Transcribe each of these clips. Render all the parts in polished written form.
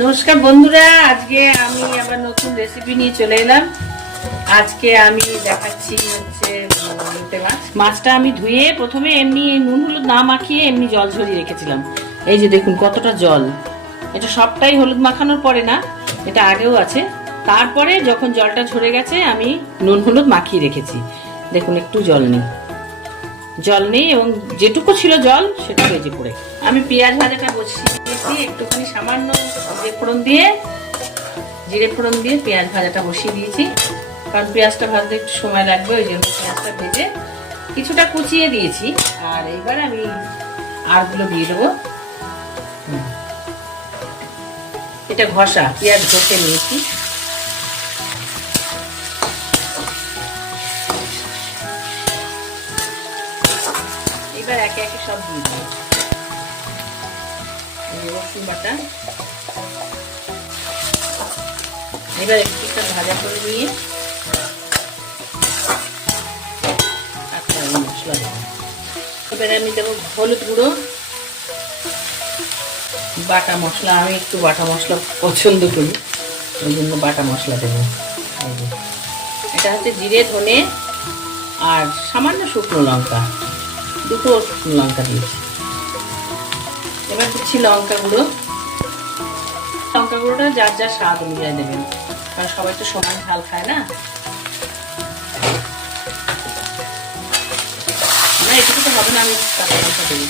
নমস্কার বন্ধুরা, আজকে আমি আবার নতুন রেসিপি নিয়ে চলে এলাম। আজকে আমি দেখাচ্ছি হচ্ছে লোটে মাছ। মাছটা আমি ধুয়ে প্রথমে এমনি নুন হলুদ না মাখিয়ে এমনি জল ঝরিয়ে রেখেছিলাম। এই যে দেখুন কতটা জল, এটা সবটাই হলুদ মাখানোর পরে না, এটা আগেও আছে। তারপরে যখন জলটা ঝরে গেছে আমি নুন হলুদ মাখিয়ে রেখেছি। দেখুন একটু জল নেই এবং যেটুকু ছিল জল সেটা ভেজে পড়ে। আমি পেঁয়াজ ভাজাটা বসিয়ে দিয়েছি, একটুখানি সামান্য জিরে ফোড়ন দিয়ে পেঁয়াজ ভাজাটা বসিয়ে দিয়েছি, কারণ পেঁয়াজটা ভাজতে একটু সময় লাগবে, ওই জন্য পেঁয়াজটা ভেজে কিছুটা কুচিয়ে দিয়েছি। আর এইবার আমি আরগুলো দিয়ে দেবো। এটা ঘষা পেঁয়াজ ঘষে নিয়েছি। এবার একে একে সব দিয়ে দেবো। রসুন বাটা এবার একটু ভাজা করে নিয়ে মশলা দেবো। এবারে আমি দেবো হলুদ গুঁড়ো, বাটা মশলা। আমি একটু বাটা মশলা পছন্দ করি, ওই জন্য বাটা মশলা দেবো। এটা হচ্ছে জিরে ধনে আর সামান্য শুকনো লঙ্কা, দুটো শুকনো লঙ্কা দিয়েছি। এবার দিচ্ছি লঙ্কা গুঁড়ো। লঙ্কা গুঁড়োটা যার যার স্বাদ অনুযায়ী দেবেন, কারণ সবাই তো সমান ঝাল খায় না। না এটুকু তো হবে না, আমি কাঁচা লঙ্কা দেবো।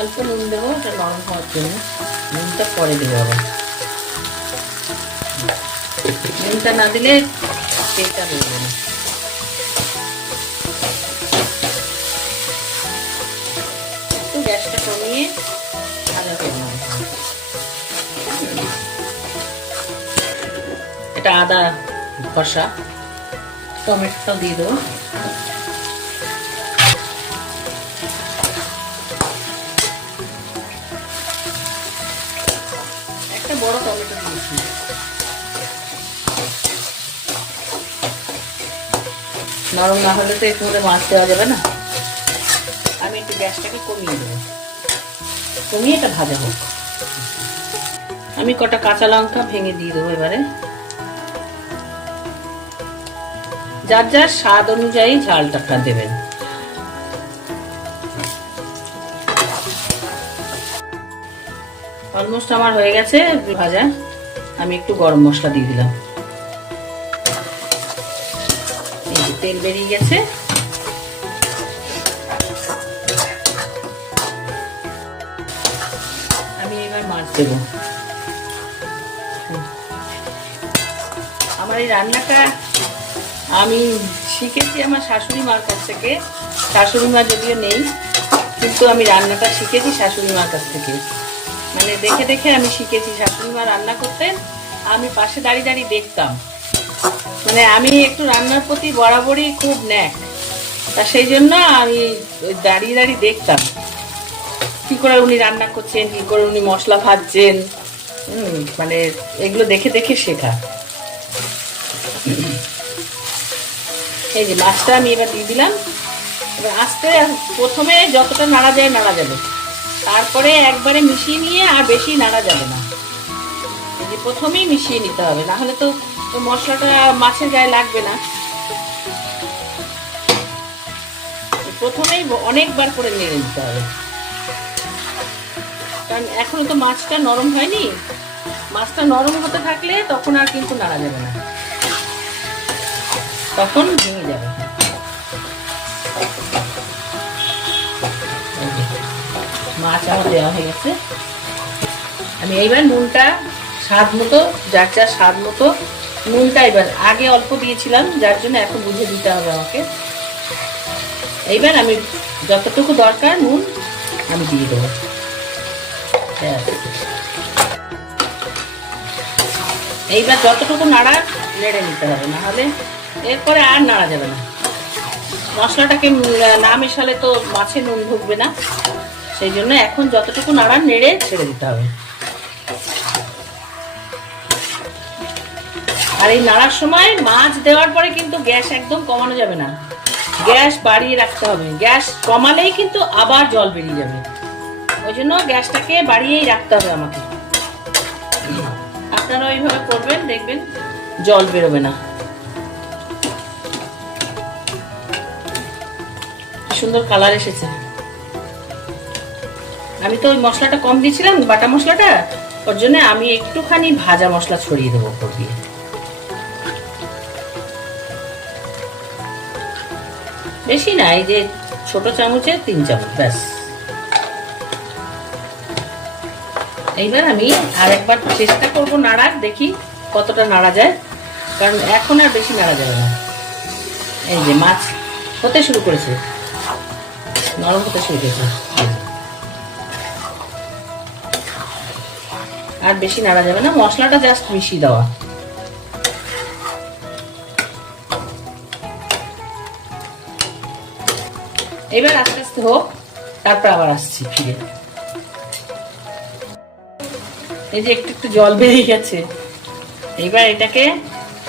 অল্প নুন দেবো, ওটা নরম হওয়ার জন্য। নুনটা পরে দেবো আবার, নুনটা না দিলে তেলটা বেরোবে না। গ্যাসটা কমিয়ে ভাজা করে নেব। এটা আদা ঘষা, টমেটোটা দিয়ে দেবো। একটা বড় টমেটো দিয়েছি। নরম না হলে তো একটু মধ্যে মাছ দেওয়া যাবে না। আমি একটু গ্যাসটাকে কমিয়ে দেবো, কমিয়ে এটা ভাজা হোক। আমি কটা কাঁচা লঙ্কা ভেঙে দিয়ে দেবো। এবারে যার যার স্বাদ অনুযায়ী ঝালটা দেবেন। অলমোস্ট আমার হয়ে গেছে ভাজা। আমি একটু গরম মশলা দিয়ে দিলাম। এই যে তেল বেরিয়ে গেছে। আমি এবার মাছ দেবো। আমার এই রান্নাটা আমি শিখেছি আমার শাশুড়ি মার কাছ থেকে। শাশুড়ি মা যদিও নেই, কিন্তু আমি রান্নাটা শিখেছি শাশুড়ি মার কাছ থেকে। মানে দেখে দেখে আমি শিখেছি। শাশুড়ি মা রান্না করতেন, আমি পাশে দাঁড়িয়ে দাঁড়িয়ে দেখতাম। মানে আমি একটু রান্নার প্রতি বরাবরই খুব ন্যাক, তা সেই জন্য আমি দাঁড়িয়ে দাঁড়িয়ে দেখতাম কি করে উনি রান্না করছেন, কি করে উনি মশলা ভাজছেন। মানে এগুলো দেখে দেখে শেখা। এই যে মাছটা আমি এবার দিয়ে দিলাম। এবার আস্তে প্রথমে যতটা নাড়া যায় নাড়া যাবে, তারপরে একবারে মিশিয়ে নিয়ে আর বেশি নাড়া যাবে না। এই যে প্রথমেই মিশিয়ে নিতে হবে, না হলে তো মশলাটা মাছের গায়ে লাগবে না। প্রথমেই অনেকবার করে নেড়ে নিতে হবে, কারণ এখনো তো মাছটা নরম হয়নি। মাছটা নরম হতে থাকলে তখন আর কিন্তু নাড়া যাবে না, তখন ভেঙে যাবে। মাছ আমার দেওয়া হয়ে গেছে। আমি এইবার নুনটা স্বাদ মতো, যার যার স্বাদ মতো নুনটা এবার আগে অল্প দিয়েছিলাম, যার জন্য এখন বুঝে দিতে হবে আমাকে। এইবার আমি যতটুকু দরকার নুন আমি দিয়ে দেবো। এইবার যতটুকু নাড়া নেড়ে নিতে হবে, না হলে এরপরে আর নাড়া যাবে না। মশলাটাকে না মেশালে তো মাছে নুন ঢুকবে না, সেই জন্য এখন যতটুকু নাড়া নেড়ে ছেড়ে দিতে হবে। আর এই নাড়ার সময় মাছ দেওয়ার পরে কিন্তু গ্যাস একদম কমানো যাবে না, গ্যাস বাড়িয়ে রাখতে হবে, গ্যাস কমালেই কিন্তু আবার জল বেরিয়ে যাবে, ওই জন্য গ্যাসটাকে বাড়িয়েই রাখতে হবে আমাকে। আপনারা ওইভাবে করবেন, দেখবেন জল বেরোবে না। সুন্দর কালার এসেছে। আমি তো ওই মশলাটা কম দিয়েছিলাম, বাটা মশলাটা, ওর জন্য আমি একটুখানি ভাজা মশলা ছড়িয়ে দেবো উপর দিয়ে। বেশি না, এই যে ছোট চামচে 3 চামচ ব্যাস। এইবার আমি আর একবার চেষ্টা করবো নাড়ার, দেখি কতটা নাড়া যায়, কারণ এখন আর বেশি নাড়া যাবে না। এই যে মাছ হতে শুরু করেছে, নরম হতে শুরু করেছে, আর বেশি নাড়া যাবে না, মশলাটা জাস্ট মিশিয়ে দেওয়া। এবার আস্তে আস্তে হোক, তারপর আবার আসছি ফিরে। এই যে একটু একটু জল বেরিয়ে গেছে, এবার এটাকে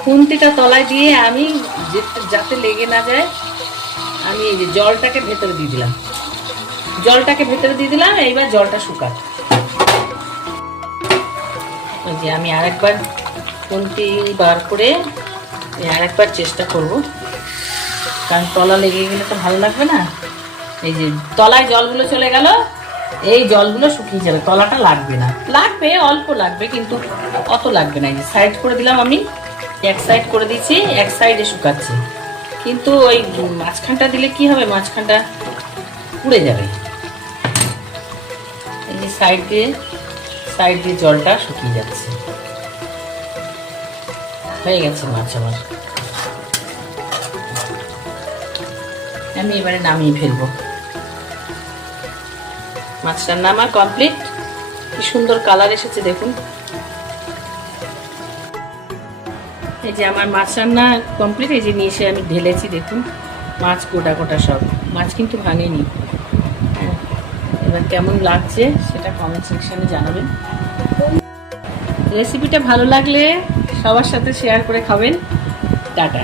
খুন্তিটা তলায় দিয়ে আমি যাতে লেগে না যায়, আমি এই যে জলটাকে ভেতরে দিয়ে দিলাম, এইবার জলটা শুকাক। ওই যে আমি আরেকবার খুন্তি বার করে আরেকবার চেষ্টা করব, কারণ তলা লেগে গেলে তো ভালো লাগবে না। এই যে তলায় জলগুলো চলে গেল, এই জলগুলো শুকিয়ে যাবে, তলাটা লাগবে না, লাগবে অল্প লাগবে কিন্তু অত লাগবে না। এই যে সাইড করে দিলাম, আমি এক সাইড করে দিচ্ছি, এক সাইডে শুকাচ্ছে, কিন্তু ওই মাঝখানটা দিলে কি হবে, মাঝখানটা পুড়ে যাবে। এই যে সাইড দিয়ে জলটা শুকিয়ে যাচ্ছে, হয়ে গেছে মাছ আমার। আমি এবারে নামিয়ে ফেলবো। মাছটার নামা কমপ্লিট। কি সুন্দর কালার এসেছে দেখুন। এই যে আমার মাছ রান্না কমপ্লিট। এই যে নিয়ে এসে আমি ঢেলেছি, দেখুন মাছ গোটা গোটা সব, মাছ কিন্তু ভাঙেনি। এবার কেমন লাগছে সেটা কমেন্ট সেকশনে জানাবেন। রেসিপিটা ভালো লাগলে সবার সাথে শেয়ার করে খাবেন। টাটা।